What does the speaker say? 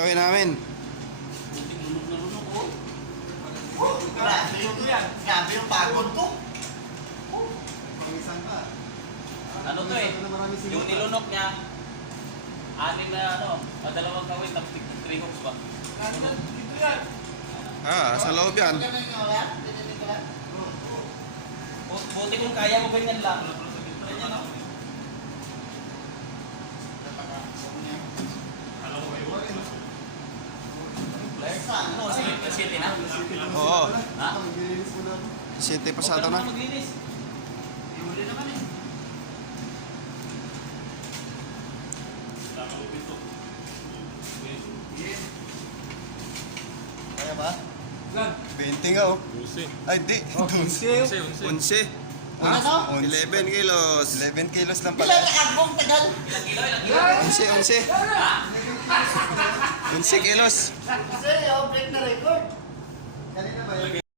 Kikilohin namin. Grabe yung pagod ko. Ano to eh? Yung nilunok niya, anim na ano, dalawang kawin, tapos 3 hooks ba? Sa loob yan. Buti kung kaya mo ganyan lang. Ganyan ako. Ano, city na? Oo. Ha? City pasado na. Maglinis. Ihuli naman eh. Kaya ba? 20 nga oh. 11. Ay di. 11. 11 kilos. 11 kilos lang pala. Ilan na agbong tagal? Ilang kilo? 11. 11 kilos. Kasi, break na record. Kanina ba yun?